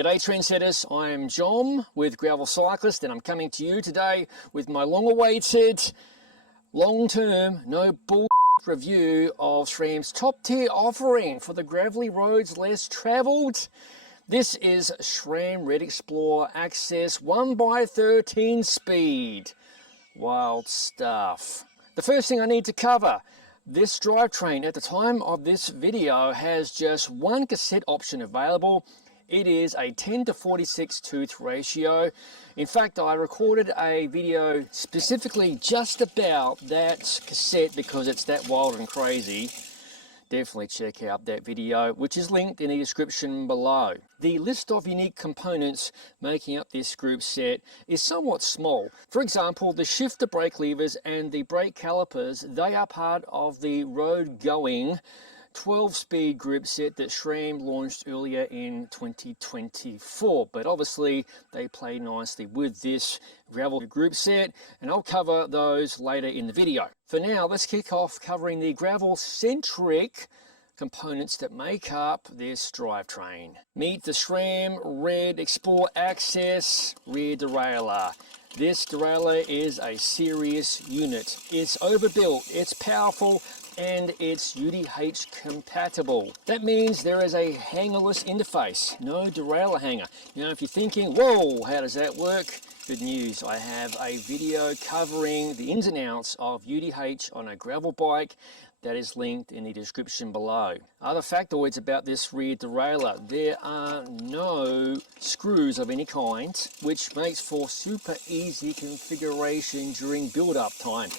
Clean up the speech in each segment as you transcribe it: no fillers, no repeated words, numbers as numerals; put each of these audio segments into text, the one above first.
G'day trendsetters, I am John with Gravel Cyclist and I'm coming to you today with my long-awaited, long-term, no bull review of SRAM's top-tier offering for the gravelly roads less travelled. This is SRAM RED XPLR AXS 1x13 speed. Wild stuff. The first thing I need to cover, this drivetrain at the time of this video has just one cassette option available. It is a 10:46 tooth ratio. In fact, I recorded a video specifically just about that cassette because it's that wild and crazy. Definitely check out that video, which is linked in the description below. The list of unique components making up this group set is somewhat small. For example, the shifter brake levers and the brake calipers, they are part of the road-going 12-speed group set that SRAM launched earlier in 2024, but obviously they play nicely with this gravel group set, and I'll cover those later in the video. For now, let's kick off covering the gravel-centric components that make up this drivetrain. Meet the SRAM RED XPLR AXS rear derailleur. This derailleur is a serious unit. It's overbuilt, it's powerful, and it's UDH compatible. That means there is a hangerless interface, no derailleur hanger. You know, if you're thinking, whoa, how does that work? Good news, I have a video covering the ins and outs of UDH on a gravel bike that is linked in the description below. Other factoids about this rear derailleur, there are no screws of any kind, which makes for super easy configuration during build-up time.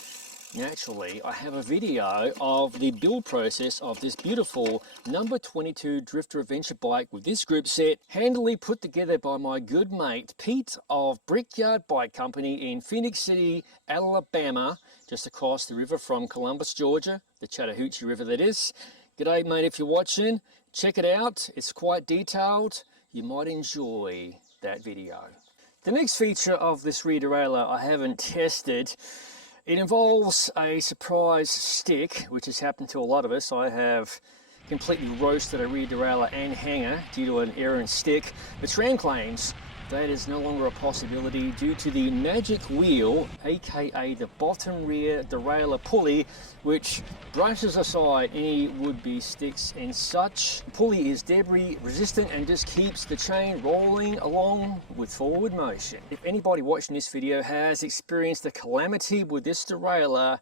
Naturally, I have a video of the build process of this beautiful number 22 Drifter Adventure bike with this group set, handily put together by my good mate Pete of Brickyard Bike Company in Phoenix City, Alabama, just across the river from Columbus, Georgia, the Chattahoochee River that is. G'day mate, if you're watching, check it out, it's quite detailed, you might enjoy that video. The next feature of this rear derailleur I haven't tested. It involves a surprise stick, which has happened to a lot of us. I have completely roasted a rear derailleur and hanger due to an errant stick. But SRAM claims that is no longer a possibility due to the magic wheel, aka the bottom rear derailleur pulley, which brushes aside any would-be sticks and such. The pulley is debris resistant and just keeps the chain rolling along with forward motion. If anybody watching this video has experienced a calamity with this derailleur,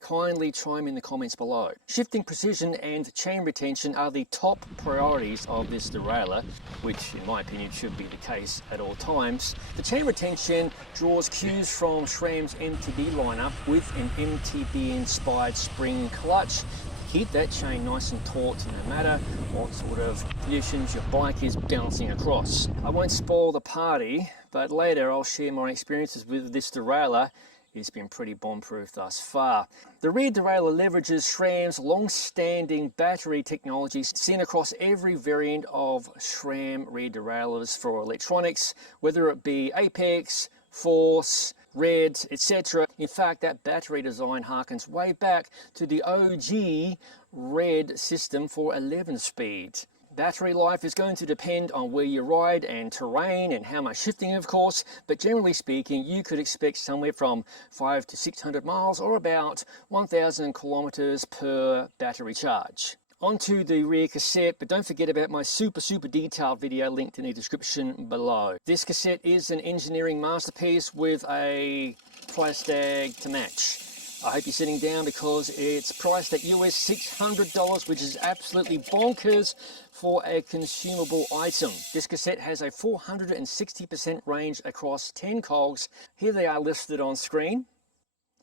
kindly chime in the comments below. Shifting precision and chain retention are the top priorities of this derailleur, which in my opinion should be the case at all times. The chain retention draws cues from SRAM's MTB lineup with an MTB inspired spring clutch. Keep that chain nice and taut no matter what sort of conditions your bike is bouncing across. I won't spoil the party, but later I'll share my experiences with this derailleur. It's been pretty bomb-proof thus far. The rear derailleur leverages SRAM's long-standing battery technology seen across every variant of SRAM rear derailleurs for electronics, whether it be Apex, Force, Red, etc. In fact, that battery design harkens way back to the OG Red system for 11-speed. Battery life is going to depend on where you ride and terrain and how much shifting, of course, but generally speaking, you could expect somewhere from 500 to 600 miles or about 1,000 kilometers per battery charge. Onto the rear cassette, but don't forget about my super detailed video linked in the description below. This cassette is an engineering masterpiece with a price tag to match. I hope you're sitting down because it's priced at US $600, which is absolutely bonkers for a consumable item. This cassette has a 460% range across 10 cogs. Here they are listed on screen.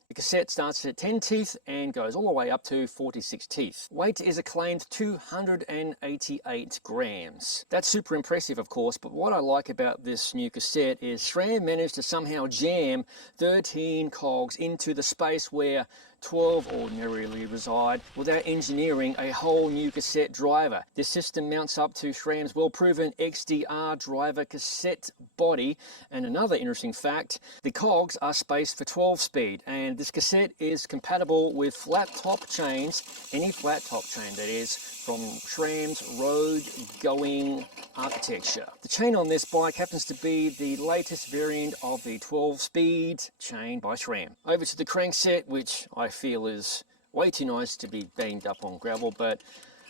The cassette starts at 10 teeth and goes all the way up to 46 teeth. Weight is a claimed 288 grams. That's super impressive, of course, but what I like about this new cassette is SRAM managed to somehow jam 13 cogs into the space where 12 ordinarily reside without engineering a whole new cassette driver. This system mounts up to SRAM's well-proven XDR driver cassette body. And another interesting fact, the cogs are spaced for 12-speed, and this cassette is compatible with flat top chains, any flat top chain that is, from SRAM's road-going architecture. The chain on this bike happens to be the latest variant of the 12-speed chain by SRAM. Over to the Crankset, which I feel is way too nice to be banged up on gravel, but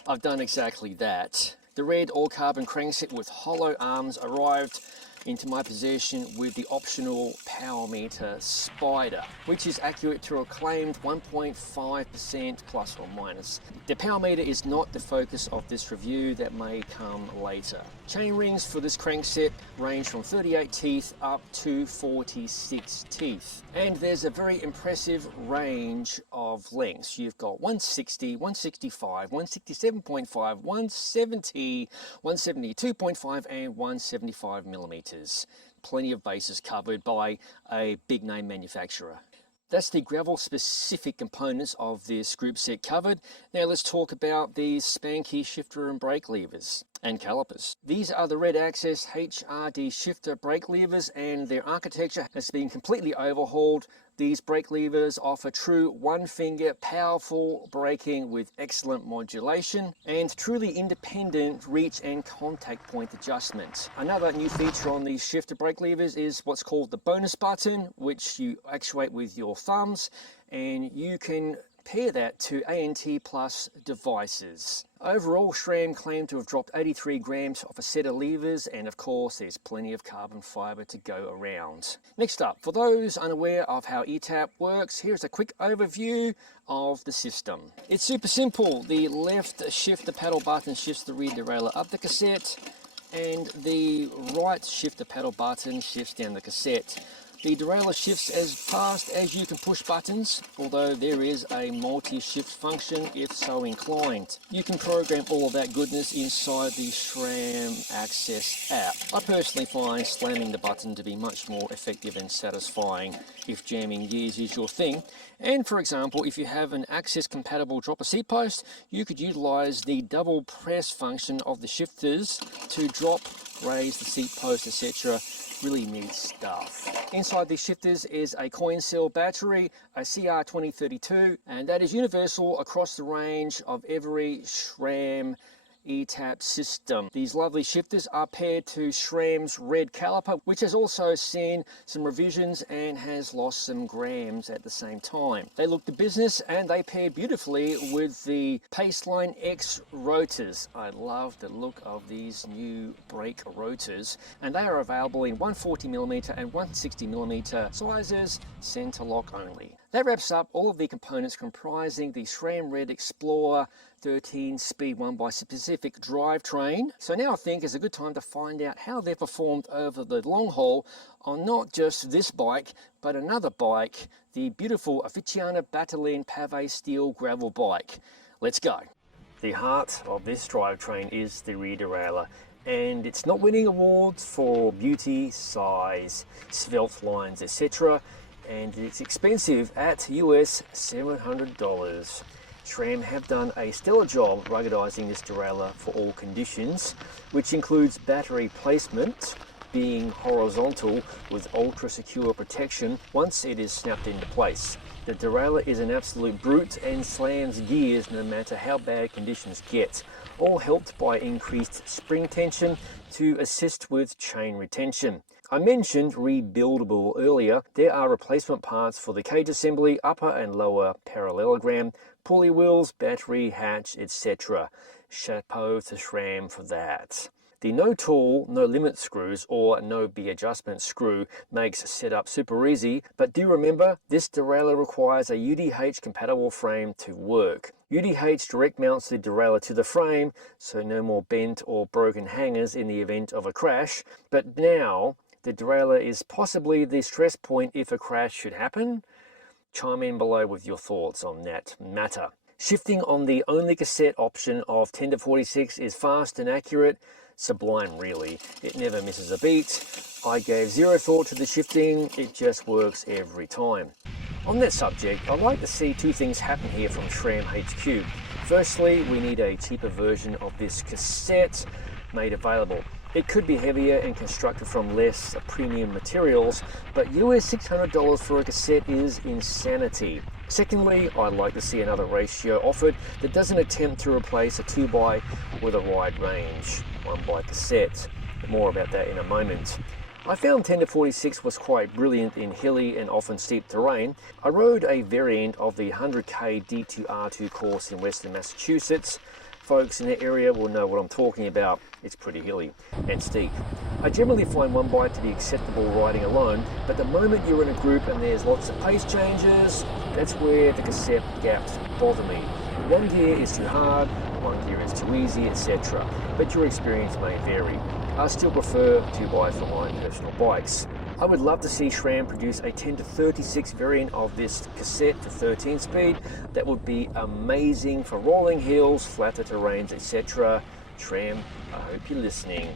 I've done exactly that. The red all-carbon Crankset with hollow arms arrived into my possession with the optional power meter spider, which is accurate to a claimed 1.5% plus or minus. The power meter is not the focus of this review, that may come later. Chain rings for this Crankset range from 38 teeth up to 46 teeth. And there's a very impressive range of lengths. You've got 160, 165, 167.5, 170, 172.5 and 175 millimeters. Plenty of bases covered by a big name manufacturer. That's the gravel specific components of this Groupset covered. Now let's talk about these spanky shifter and brake levers and calipers. These are the RED AXS HRD shifter brake levers, and their architecture has been completely overhauled. These brake levers offer true one-finger powerful braking with excellent modulation and truly independent reach and contact point adjustment. Another new feature on these shifter brake levers is what's called the bonus button, which you actuate with your thumbs, and you can pair that to ANT Plus devices. Overall, SRAM claimed to have dropped 83 grams off a set of levers, and of course there's plenty of carbon fiber to go around. Next up, for those unaware of how eTap works, here's a quick overview of the system. It's super simple. The left shifter paddle button shifts the rear derailleur up the cassette, and the right shifter paddle button shifts down the cassette. The derailleur shifts as fast as you can push buttons, although there is a multi-shift function if so inclined. You can program all of that goodness inside the SRAM Access app. I personally find slamming the button to be much more effective and satisfying if jamming gears is your thing. And for example, if you have an Access compatible dropper seat post, you could utilize the double press function of the shifters to drop, raise the seat post, etc. Really neat stuff. Inside these shifters is a coin cell battery, a CR2032, and that is universal across the range of every SRAM eTap system. These lovely shifters are paired to SRAM's red caliper, which has also seen some revisions and has lost some grams at the same time. They look the business, and they pair beautifully with the Paceline X rotors. I love the look of these new brake rotors, and they are available in 140mm and 160mm sizes, center lock only. That wraps up all of the components comprising the SRAM RED XPLR 13-speed 1x-specific drivetrain. So now I think is a good time to find out how they've performed over the long haul on not just this bike, but another bike, the beautiful Aficionado Battalion Pave Steel gravel bike. Let's go. The heart of this drivetrain is the rear derailleur, and it's not winning awards for beauty, size, svelte lines, etc. And it's expensive at US $700. SRAM have done a stellar job ruggedizing this derailleur for all conditions, which includes battery placement being horizontal with ultra secure protection once it is snapped into place. The derailleur is an absolute brute and slams gears no matter how bad conditions get, all helped by increased spring tension to assist with chain retention. I mentioned rebuildable earlier. There are replacement parts for the cage assembly, upper and lower parallelogram, pulley wheels, battery, hatch, etc. Chapeau to SRAM for that. The no tool, no limit screws or no B adjustment screw makes setup super easy, but do remember this derailleur requires a UDH compatible frame to work. UDH direct mounts the derailleur to the frame, so no more bent or broken hangers in the event of a crash, but now the derailleur is possibly the stress point if a crash should happen. Chime in below with your thoughts on that matter. Shifting on the only cassette option of 10 to 46 is fast and accurate. Sublime really, it never misses a beat. I gave zero thought to the shifting, it just works every time. On that subject, I'd like to see two things happen here from SRAM HQ. Firstly, we need a cheaper version of this cassette made available. It could be heavier and constructed from less premium materials, but US $600 for a cassette is insanity. Secondly, I'd like to see another ratio offered that doesn't attempt to replace a 2x with a wide range 1x cassette. More about that in a moment. I found 10-46 was quite brilliant in hilly and often steep terrain. I rode a variant of the 100k D2R2 course in western Massachusetts. Folks in that area will know what I'm talking about. It's pretty hilly and steep. I generally find 1x to be acceptable riding alone, but the moment you're in a group and there's lots of pace changes, that's where the cassette gaps bother me. One gear is too hard, one gear is too easy, etc. But your experience may vary. I still prefer 2x for my personal bikes. I would love to see SRAM produce a 10-36 variant of this cassette for 13 speed. That would be amazing for rolling hills, flatter terrains, etc. SRAM, I hope you're listening.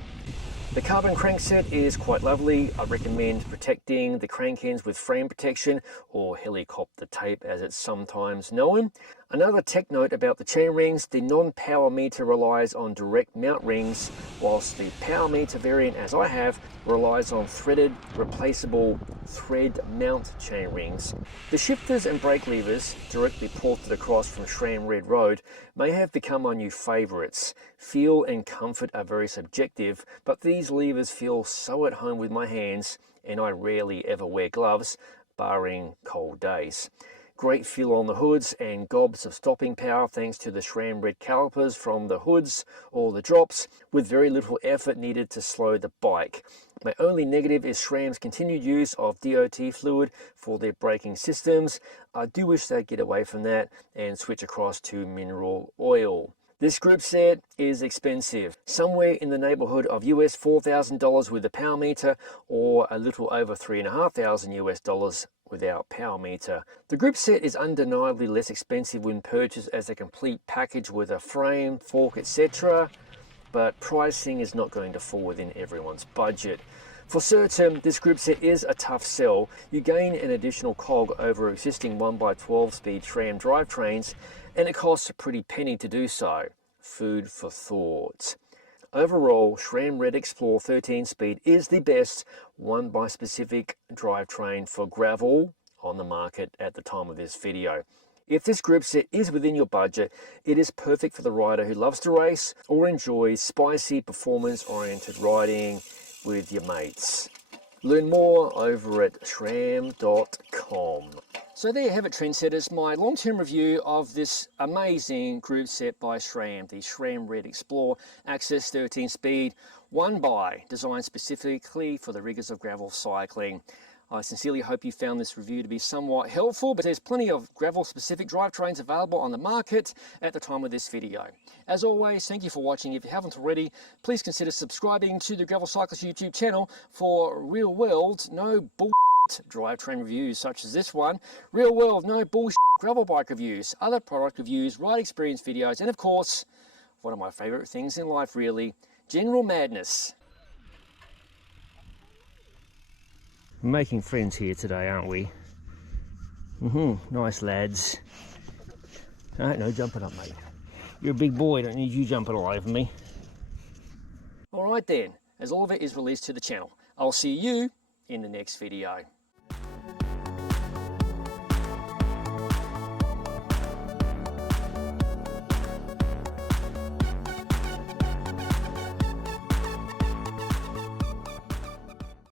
The carbon crankset is quite lovely. I recommend protecting the crank ends with frame protection, or helicopter tape as it's sometimes known. Another tech note about the chain rings: the non-power meter relies on direct mount rings, whilst the power meter variant, as I have, relies on threaded, replaceable thread mount chain rings. The shifters and brake levers, directly ported across from SRAM Red Road, may have become my new favourites. Feel and comfort are very subjective, but these levers feel so at home with my hands, and I rarely ever wear gloves, barring cold days. Great feel on the hoods and gobs of stopping power thanks to the SRAM Red calipers from the hoods or the drops, with very little effort needed to slow the bike. My only negative is SRAM's continued use of DOT fluid for their braking systems. I do wish they'd get away from that and switch across to mineral oil. This group set is expensive, somewhere in the neighborhood of US $4,000 with a power meter, or a little over $3,500 US without power meter. The group set is undeniably less expensive when purchased as a complete package with a frame, fork, etc., but pricing is not going to fall within everyone's budget. For certain, this group set is a tough sell. You gain an additional cog over existing 1x12 speed SRAM drivetrains, and it costs a pretty penny to do so. Food for thought. Overall, SRAM Red XPLR 13 speed is the best 1x specific drivetrain for gravel on the market at the time of this video. If this group set is within your budget, it is perfect for the rider who loves to race or enjoys spicy, performance-oriented riding with your mates. Learn more over at SRAM.com. So there you have it, trendsetters, my long-term review of this amazing group set by SRAM, the SRAM Red XPLR AXS 13 speed 1x, designed specifically for the rigours of gravel cycling. I sincerely hope you found this review to be somewhat helpful, but there's plenty of gravel-specific drivetrains available on the market at the time of this video. As always, thank you for watching. If you haven't already, please consider subscribing to the Gravel Cyclist YouTube channel for real-world, no bullshit drivetrain reviews such as this one, real-world, no bullshit gravel bike reviews, other product reviews, ride experience videos, and of course, one of my favourite things in life really, general madness. Making friends here today, aren't we? Nice lads. No jumping up, mate. You're a big boy, don't need you jumping all over me. Alright then, as all of it is released to the channel, I'll see you in the next video.